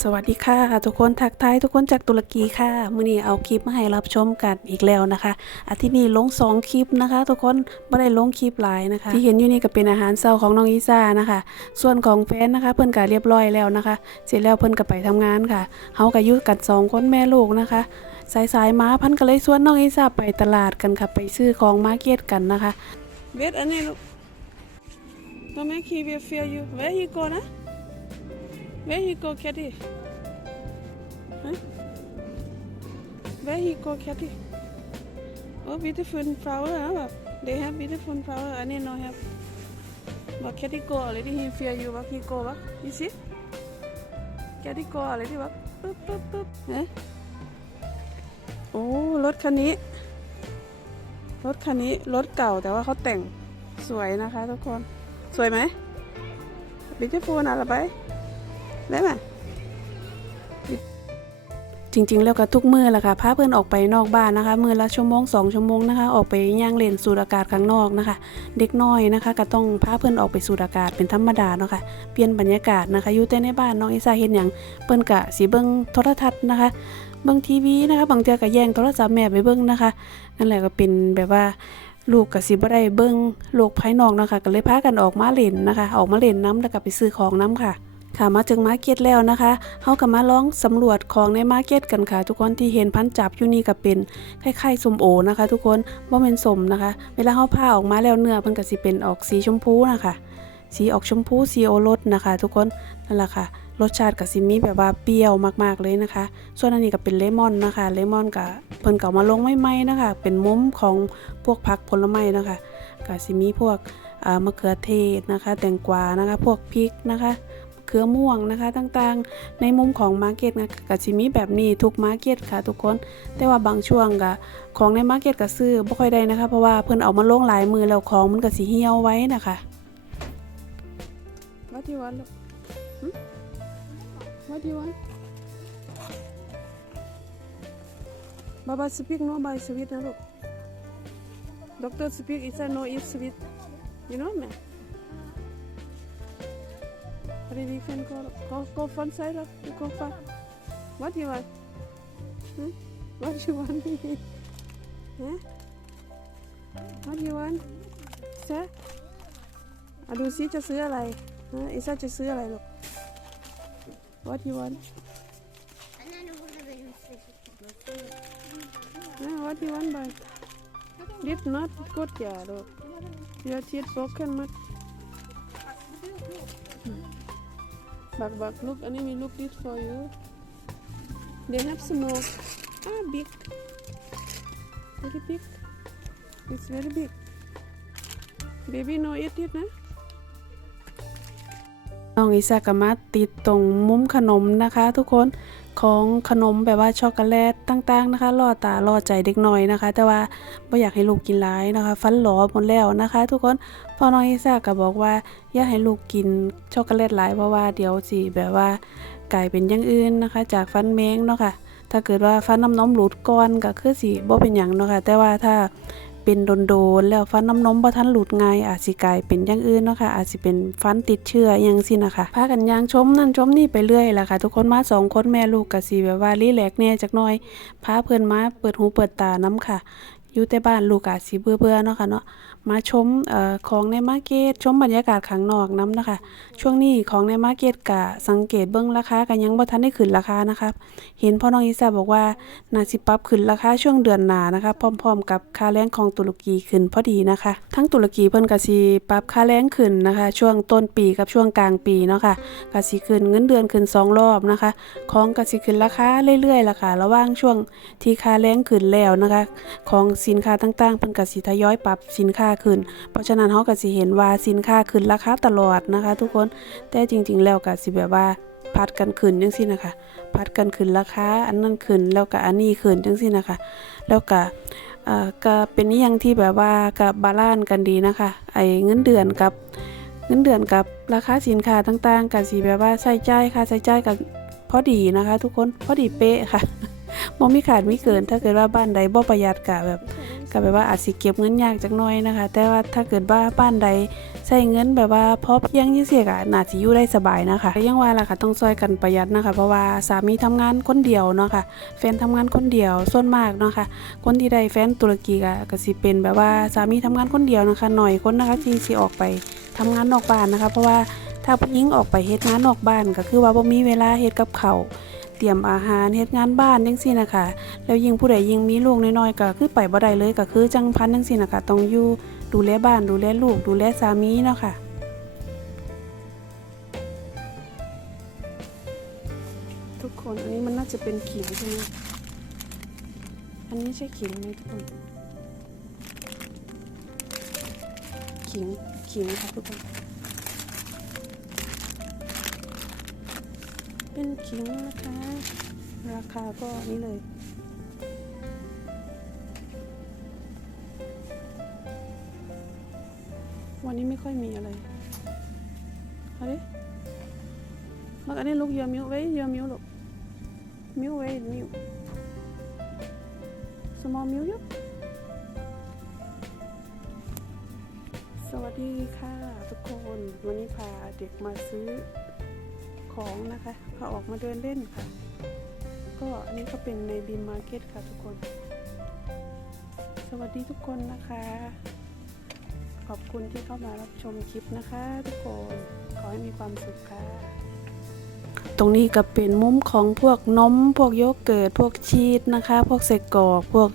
สวัสดีค่ะ ทุกคนทักทายทุกคนจากตุรกีค่ะมื้อนี้เอาคลิปมาให้รับชมกันอีกแล้วนะคะ อาทิตย์นี้ลงสองคลิปนะคะ ทุกคนไม่ได้ลงคลิปหลายนะคะ ที่เห็นอยู่นี่ก็เป็นอาหารเช้าของน้องอีซ่านะคะ ส่วนของแฟนนะคะ เพิ่นก็เรียบร้อยแล้วนะคะ เสร็จแล้วเพิ่นก็ไปทำงานค่ะเฮาก็อยู่กันสองคนแม่ลูกนะคะสายสายๆมาพันก็เลยชวนน้องอีซ่าไปตลาดกันค่ะ ไปซื้อของมาเก็ตกันนะคะเบ็ดอันนี้ลูก Mama, he will feel you. Where you go, na? Where you go, Kitty? Huh? Where you go, Kitty? Oh, beautiful flower, huh? They have beautiful flower. I need no have. But Kitty go already. He feel you. But he go, what? You see? Kitty go already. What? Boop, boop, boop. Huh? โอ้รถคันนี้ รถคันนี้รถเก่าแต่ว่าเขาแต่งสวยนะคะทุกคน สวยไหมบิวฟูนะละไป ได้ไหมจริงๆ แล้วก็ทุกมือแหละค่ะพาเพื่อนออกไปนอกบ้านนะคะ มือละชั่วโมงสองชั่วโมงนะคะ ออกไปย่างเล่นสูดอากาศข้างนอกนะคะ เด็กน้อยนะคะ ก็ต้องพาเพื่อนออกไปสูดอากาศเป็นธรรมดาเนาะค่ะเปลี่ยนบรรยากาศนะคะอยู่แต่ในบ้านน้องอิซาเห็นอย่างเปิ้นกะสีเบิ้งโทรทัศน์นะคะเบิ่งทีวีนะคะ บางเทื่อก็แย่งโทรศัพท์แม่ไปเบิ่งนะคะนั่นแหละก็เป็นแบบว่าลูกกับสิบได้เบิ่งโลกภายนอกนะคะก็เลยพากันออกมาเล่นนะคะ ออกมาเล่นน้ำแล้วก็ไปซื้อของน้ำค่ะ ค่ะมาถึงมาร์เก็ตแล้วนะคะเฮาก็มาลองสำรวจของในมาร์เก็ตกันค่ะ ทุกคนที่เห็นพันจับอยู่นี่ก็เป็นคล้ายๆสมโอนะคะ ทุกคนบ่แม่นสมนะคะ เวลาเฮาผ่าออกมาแล้วเนื้อเพิ่นก็สิเป็นออกสีชมพูนะคะสีออกชมพูสีโอรสนะคะ ทุกคนนั่นแหละค่ะ รสชาติก็สิมีแบบว่าเปรี้ยวมากๆเลยนะคะ ส่วนอันนี้ก็เป็นเลมอนนะคะเลมอนก็เพิ่นก็เอามาลงใหม่ๆนะคะ เป็นมุมของพวกผักผลไม้นะคะก็สิมีพวกมะเขือเทศนะคะ แตงกวานะคะ พวกพริกนะคะ เขือม่วงนะคะต่างๆ ในมุมของมาร์เก็ตนะก็สิมีแบบนี้ทุกมาร์เก็ตค่ะทุกคน แต่ว่าบางช่วงก็ของในมาร์เก็ตก็ซื้อบ่ค่อยได้นะคะ เพราะว่าเพิ่นเอามาลงหลายมือแล้วของมันก็สิเหี่ยวไว้นะคะ What do you want? Hmm? What do you want? Baba speak no by sweet นะลูก Doctor speak is a no eat sweet. You know me? Ready, you can go, go, go front side up. You go far. What do you want? Hmm? What do you want? huh? What do you want? Sir? อ่ะดูซิจะซื้ออะไรฮะอิซ่าจะซื้ออะไรลูก What do you want? Anneanne burada benim istediğim. อ่ะ What do you want boy? Lip not good อย่าลูก Your teeth broken มั ดบักบัก look อันนี้มี look this for you They have smoke ah big very big it's very big baby no eat it นะน้องอิซากามาติดตรงมุมขนมนะคะทุกคน ของขนมแบบว่าช็อกโกแลตต่างๆนะคะล่อตาล่อใจเด็กน้อยนะคะ แต่ว่าไม่อยากให้ลูกกินร้ายนะคะ ฟันหลอหมดแล้วนะคะ ทุกคนพอน้องอิซาก็บอกว่าอยากให้ลูกกินช็อกโกแลตหลายเพราะว่าเดี๋ยวสิแบบว่ากลายเป็นอย่างอื่นนะคะ จากฟันแมงเนาะค่ะถ้าเกิดว่าฟันน้ำนมหลุดก่อนก็คือสิบ่เป็นหยังเนาะค่ะแต่ว่าถ้า เป็นโดนๆแล้วฟันน้ำนมบ่ทันหลุดง่ายอาจสิกลายเป็นอย่างอื่นเนาะค่ะอาจสิเป็นฟันติดเชื้ออหยังสินะคะพากันย่างชมนั่นชมนี่ไปเรื่อยแหละค่ะ ทุกคนมาสองคนแม่ลูกกะสิแบบว่ารีแลกเนี่ยจักหน่อยพาเพื่อนมาเปิดหูเปิดตาน้ำค่ะอยู่แต่บ้านลูกอาจสิเบื่อๆเนาะค่ะเนาะมาชมออของในมาร์เก็ตชมบรรยากาศข้างนอกน้ำนะคะ ช่วงนี้ของในมาร์เก็ตกะสังเกตเบิ่งราคากันยังบ่ทันได้ขึ้นราคานะคะเห็นพ่อน้องอีสาบอกว่าน่าสิปรับขึ้นราคาช่วงเดือนหน้านะคะพร้อม ๆ กับค่าแรงของตุรกีขึ้นพอดีนะคะ ทั้งตุรกีเพิ่นก็สิปรับค่าแรงขึ้นนะคะ ช่วงต้นปีกับช่วงกลางปีเนาะค่ะก็สิขึ้นเงินเดือนขึ้นสองรอบนะคะ ของก็สิขึ้นราคาเรื่อยๆล่ะค่ะระหว่างช่วงที่ค่าแรงขึ้นแล้วนะคะ ของสินค้าต่างๆเพิ่นก็สิทยอยปรับสินค้าขึ้น เพราะฉะนั้นเฮาก็สิเห็นว่าสินค้าขึ้นราคาตลอดนะคะ ทุกคนแต่จริง ๆ แล้วก็สิแบบว่าพัดกันขึ้นจังซี่นะคะพัดกันขึ้นราคาอันนั้นขึ้นแล้วก็อันนี้ขึ้นจังซี่นะคะ แล้วก็ก็เป็นอหยังที่แบบว่ากับบาลานซ์กันดีนะคะ ไอ้เงินเดือนกับเงินเดือนกับราคาสินค้าต่างๆก็สิแบบว่าใช้จ่ายค่าใช้จ่ายกันพอดีนะคะ ทุกคนพอดีเป๊ะค่ะ บ่มีขาดมีเกิน ถ้าเกิดว่าบ้านใดบ่ประหยัดก็แบบก็แบบว่าอาจสิเก็บเงินยากจักหน่อยนะคะ แต่ว่าถ้าเกิดว่าบ้านใดใช้เงินแบบว่าพอเพียงจังซี่ก็น่าสิอยู่ได้สบายนะคะแต่ยังว่าล่ะค่ะต้องช่วยกันประหยัดนะคะ เพราะว่าสามีทำงานคนเดียวเนาะค่ะแฟนทำงานคนเดียวส่วนมากเนาะค่ะคนที่ได้แฟนตุรกีก็ก็สิเป็นแบบว่าสามีทำงานคนเดียวนะคะหน่อยคนนะคะที่สิออกไปทำงานนอกบ้านนะคะ เพราะว่าถ้าผู้หญิงออกไปเฮ็ดงานนอกบ้านก็คือว่าบ่มีเวลาเฮ็ดกับเขาว เตรียมอาหารเฮ็ดงานบ้านจังซี่นะคะแล้วยิ่งผู้ใดยิ่งมีลูกน้อยๆก็คือไปบ่ได้เลยก็คือจังพันจังซี่นะคะต้องอยู่ดูแลบ้านดูแลลูกดูแลสามีเนาะค่ะทุกคนอันนี้มันน่าจะเป็นขิงใช่ไหมอันนี้ใช่ขิงไหมทุกคนขิงขิงค่ะทุกคน เป็นขิงนะคะ ราคาก็นี่เลย วันนี้ไม่ค่อยมีอะไรเอาดิมักอันนี้ลูกเยอมิ้วไว้เยอมิ้วลูกมิ้วไว้มิ้ว small มิ้วยุสวัสดีค่ะทุกคน วันนี้พาเด็กมาซื้อ ของนะคะพาออกมาเดินเล่นค่ะ ก็อันนี้ก็เป็นในบีมมาร์เก็ตค่ะทุกคน สวัสดีทุกคนนะคะ ขอบคุณที่เข้ามารับชมคลิปนะคะ ทุกคน ขอให้มีความสุขค่ะ ตรงนี้ก็เป็นมุมของพวกนม พวกโยเกิร์ต พวกชีสนะคะ พวกเศษกรอก พวก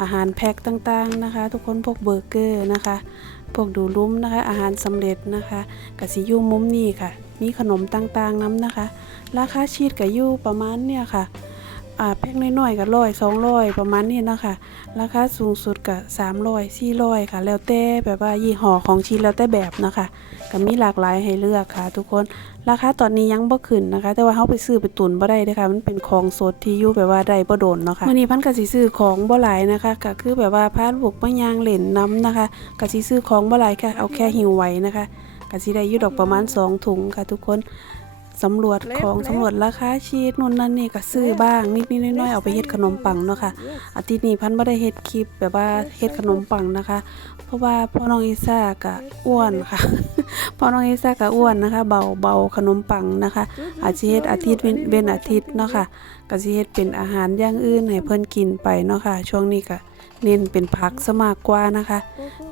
อาหารแพ็คต่างๆนะคะ ทุกคน พวกเบอร์เกอร์นะคะ พวกดูลุ้มนะคะ อาหารสำเร็จนะคะกสิยูมุมนี้ค่ะ มีขนมต่างๆน้ำนะคะ ราคาชีสกับยูประมาณเนี่ยค่ะ แพ็คน้อยๆกับร้อยสองร้อยประมาณนี้นะคะราคาสูงสุดกับสามร้อยสี่ร้อยค่ะ แล้วแต่แบบว่ายี่ห้อของชีสแล้วแต่แบบนะคะก็มีหลากหลายให้เลือกค่ะ ทุกคนราคาตอนนี้ยังบ่ขึ้นนะคะ แต่ว่าเฮาไปซื้อไปตุนบ่ได้เด้อค่ะมันเป็นของสดที่อยู่แบบว่าได้บ่โดนเนาะค่ะมื้อนี้พันก็สิซื้อของบ่หลายนะคะก็คือแบบว่าพาลูกมาย่างเหล่นน้ำนะคะก็สิซื้อของบ่หลายค่ะเอาแค่หิวไหวนะคะก็สิได้ยู่ดอกประมาณ2ถุงค่ะทุกคน สำรวจของสำรวจราคาชีสนู่นนั่นนี่ก็ซื้อบ้างนิดๆน้อยๆเอาไปเฮ็ดขนมปังเนาะค่ะอาทิตย์นี้พันบ่ได้เฮ็ดคลิปแบบว่าเฮ็ดขนมปังนะคะ เพราะว่าพ่อน้องอีซ่าก็อ้วนค่ะพ่อน้องอีซ่าก็อ้วนนะคะ เบาเบาขนมปังนะคะ อาจสิเฮ็ดอาทิตย์เว้นเว้นอาทิตย์เนาะค่ะก็สิเฮ็ดเป็นอาหารอย่างอื่นให้เพิ่นกินไปเนาะค่ะ ช่วงนี้ก็ เน้นเป็นผักซะมากกว่านะคะ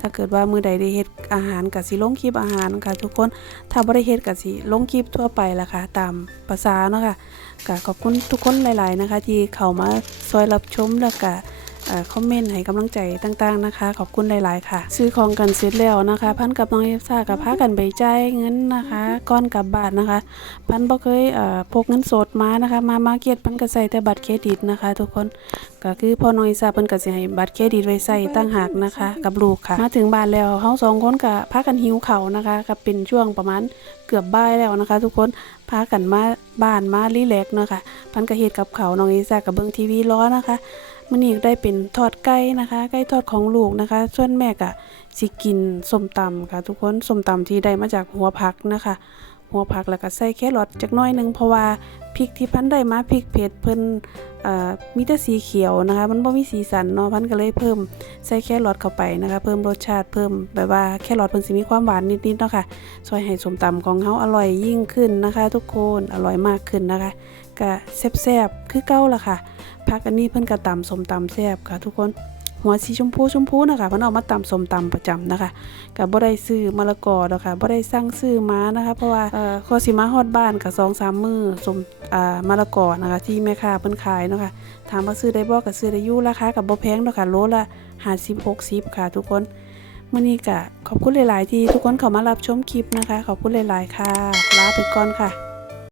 ถ้าเกิดว่ามื้อใดได้เฮ็ดอาหารก็สิลงคลิปอาหารค่ะ ทุกคนถ้าบ่ได้เฮ็ดก็สิลงคลิปทั่วไปล่ะค่ะ ตามภาษาเนาะค่ะก็ขอบคุณทุกคนหลาย ๆ นะคะ ที่เข้ามาซอยรับชมแล้วก็เอ่อ คอมเมนต์ให้กำลังใจต่างๆนะคะ ขอบคุณหลายๆค่ะ ซื้อของกันเสร็จแล้วนะคะ พันกับน้องเอฟซ่ากับพากันไปจ่ายเงินนะคะก้อนกับบ้านนะคะ พันบ่เคยเอ่อพกเงินสดมานะคะ มามาเก็ตพันก็ใส่แต่บัตรเครดิตนะคะ ทุกคนก็คือพอน้องเอฟซ่าเพิ่นก็สิให้บัตรเครดิตไว้ใส่ตั้งหากนะคะ กับลูกค่ะ มาถึงบ้านแล้วเฮาสองคนก็พากันหิวเข้านะคะก็เป็นช่วงประมาณเกือบบ่ายแล้วนะคะ ทุกคนพากันมาบ้านมารีแลกเนาะค่ะพันก็เฮ็ดกับเขาน้องเอฟซ่าก็เบิ่งทีวีรอนะคะ มื่อนี้ได้เป็นทอดไก่นะคะไก่ทอดของลูกนะคะ ส่วนแม่ก็สิกินส้มตำค่ะ ทุกคนส้มตำที่ได้มาจากหัวผักนะคะ หัวผักแล้วก็ใส่แครอทจักน้อยหนึงเพราะว่าพริกที่พันได้มาพริกเผ็ดเพิ่นมีแต่สีเขียวนะคะ มันบ่มีสีสันเนาะพันก็เลยเพิ่มใส่แครอทเข้าไปนะคะ เพิ่มรสชาติเพิ่มแบบว่าแครอทเพิ่นสิมีความหวานนิดๆเนาะค่ะช่วยให้ส้มตำของเฮาอร่อยยิ่งขึ้นนะคะ ทุกคนอร่อยมากขึ้นนะคะ ก็แซ่บๆคือเก่าล่ะค่ะพักอันนี้เพิ่นก็ตำสมตำแซ่บค่ะ ทุกคนหัวสีชมพูชมพูนะคะเพิ่นเอามาตำสมตำประจำนะคะก็บ่ได้ซื้อมะละกอดอกค่ะบ่ได้สั่งซื้อมานะคะ เพราะว่าเอ่อขอสิมาฮอดบ้านก็2-3มื้อสมอ่ามะละกอนะคะ ที่แม่ค้าเพิ่นขายเนาะค่ะถามว่าซื้อได้บ่ก็ซื้อได้อยู่ราคาก็บ่แพงดอกค่ะโลละ50 60ค่ะ ทุกคนมื้อนี้ก็ขอบคุณหลาย ๆ ที่ทุกคนเข้ามารับชมคลิปนะคะ ขอบคุณหลาย ๆ ค่ะลาไปก่อนค่ะ